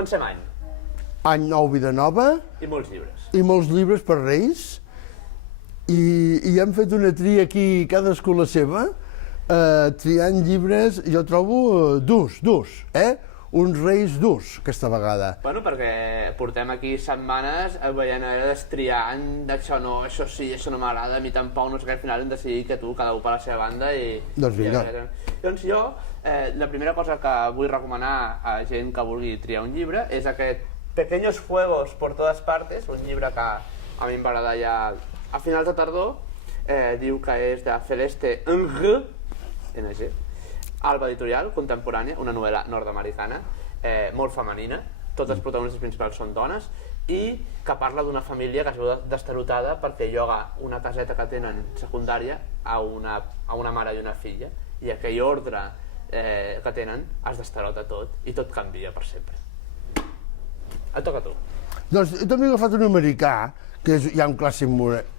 comencem any. Any nou, vida nova. I molts llibres. I molts llibres per Reis. I hem fet una tria aquí, cadascú la seva, triant llibres, jo trobo durs, uns Reis durs, aquesta vegada. Bueno, perquè portem aquí setmanes veient destriant d'això no, això sí, això no m'agrada, a mi tampoc, no sé què, al final hem decidit que tu, cada un per la seva banda i... Doncs vinga. Doncs jo, la primera cosa que vull recomanar a gent que vulgui triar un llibre és aquest Pequeños Fuegos por Todas Partes, un llibre que a mi em va agradar ja a finals de tardor, diu que és de Celeste Ng, Alba Editorial, contemporània, una novel·la nord-americana, molt femenina, tots els protagonistes principals són dones, i que parla d'una família que es veu destarotada perquè lloga una caseta que tenen secundària a una mare i una filla, i aquell ordre que tenen es destarota tot, i tot canvia per sempre. Et toca a tu. Doncs jo també he agafat un americà, que és ja un clàssic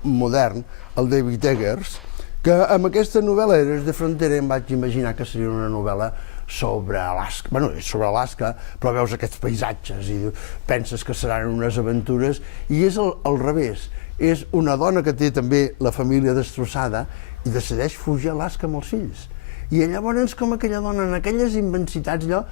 modern, el David Eggers, que amb aquesta novel·la Eres de Frontera em vaig imaginar que seria una novel·la sobre Alaska. Bueno, és sobre Alaska, però veus aquests paisatges i penses que seran unes aventures, i és al revés. És una dona que té també la família destrossada i decideix fugir a Alaska amb els fills. I llavors, com aquella dona, en aquelles immensitats, allò,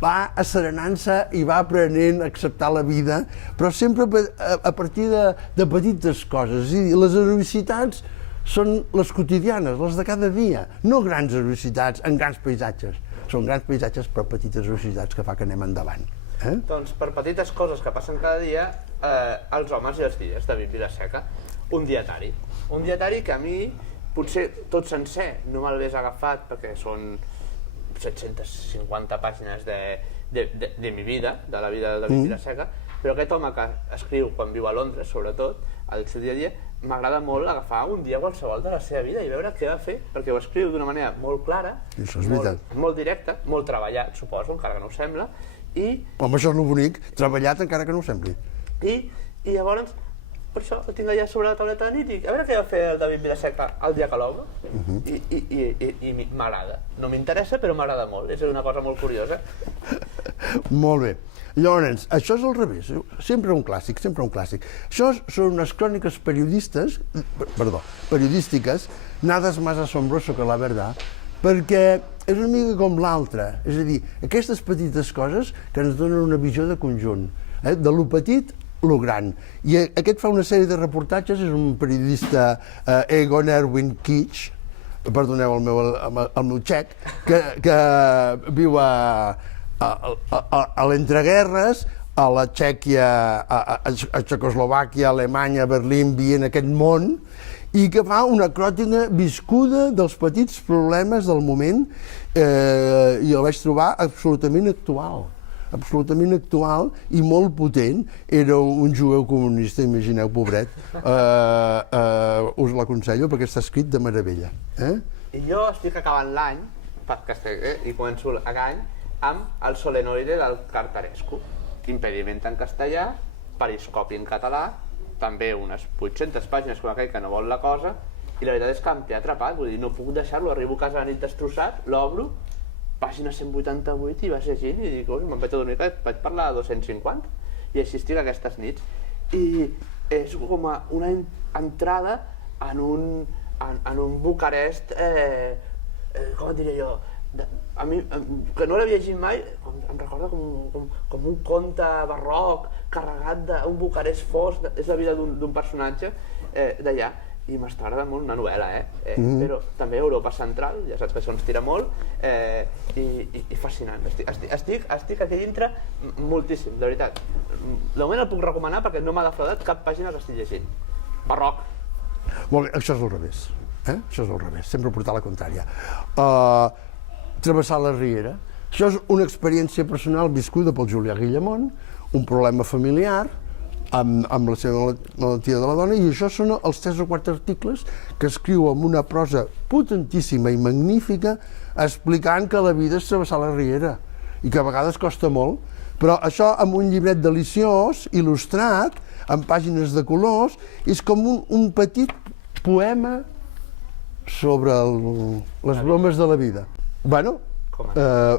va asserenant-se i va aprenent a acceptar la vida, però sempre a partir de petites coses. I les heroïcitats són les quotidianes, les de cada dia, no grans heroïcitats en grans paisatges. Són grans paisatges però petites heroïcitats que fa que anem endavant. Doncs per petites coses que passen cada dia, Els homes i els dies, de Vilaseca, un dietari. Un dietari que a mi, potser tot sencer, no me'l hagués agafat perquè són 750 pàgines de mi vida, de la vida de David Vilaseca, però aquest home que escriu quan viu a Londres, sobretot, al seu dia a dia, m'agrada molt agafar un dia qualsevol de la seva vida i veure què va fer, perquè ho escriu d'una manera molt clara, molt directa, molt treballat, suposo, encara que no ho sembla, i... Home, això és el bonic, treballat encara que no ho sembli. I llavors, per això ho tinc allà sobre la tauleta de nit i a veure què va fer el David Vilaseca el dia que l'obro, i m'agrada. No m'interessa, però m'agrada molt, és una cosa molt curiosa. Molt bé. Llavors, això és al revés, sempre un clàssic, sempre un clàssic. Això són unes cròniques periodístiques, nada es más asombroso que la verdad, perquè és una mica com l'altra, és a dir, aquestes petites coses que ens donen una visió de conjunt, de lo petit, lo gran. I aquest fa una sèrie de reportatges, és un periodista Egon Erwin Kisch, perdoneu el meu txec, que viu a l'entreguerres, a la Txèquia, a Txecoslovàquia, a Alemanya, a Berlín, Viena, aquest món, i que fa una crònica viscuda dels petits problemes del moment, i el vaig trobar absolutament actual i molt potent. Era un jueu comunista, imagineu, pobret. Us l'aconsello perquè està escrit de meravella. I jo estic acabant l'any, i començo l'any, amb El solenoide del Cartarescu, Impediment en castellà, Periscopi en català, també unes 800 pàgines com aquell que no vol la cosa, i la veritat és que em té atrapat, vull dir, no puc deixar-lo, arribo a casa a la nit destrossat, l'obro, pàgina 188 i vas llegint i dic, me'n vaig a dormir, vaig parlar de 250, i així estic aquestes nits. I és com una entrada en un Bucarest, com et diré jo, a mi, que no l'havia llegit mai, em recorda com un conte barroc, carregat d'un Bucarest fosc, és la vida d'un personatge d'allà, i m'està agradant molt, una novel·la, però també Europa Central, ja saps que això ens tira molt, i fascinant. Estic aquí dintre moltíssim, de veritat. De moment el puc recomanar perquè no m'ha defraudat cap pàgina que estic llegint. Barroc. Molt bé, això és al revés. Això és al revés, sempre portar la contrària. Travessar la Riera. Això és una experiència personal viscuda pel Julià Guillamont, un problema familiar, amb la seva malaltia de la dona, i això són els 3 o 4 articles que escriu amb una prosa potentíssima i magnífica explicant que la vida és travessar la Riera i que a vegades costa molt, però això amb un llibret deliciós, il·lustrat, amb pàgines de colors, és com un petit poema sobre les bromes de la vida. Bueno,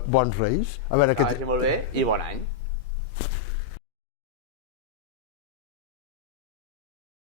bons Reis. Que vagi molt bé i bon any.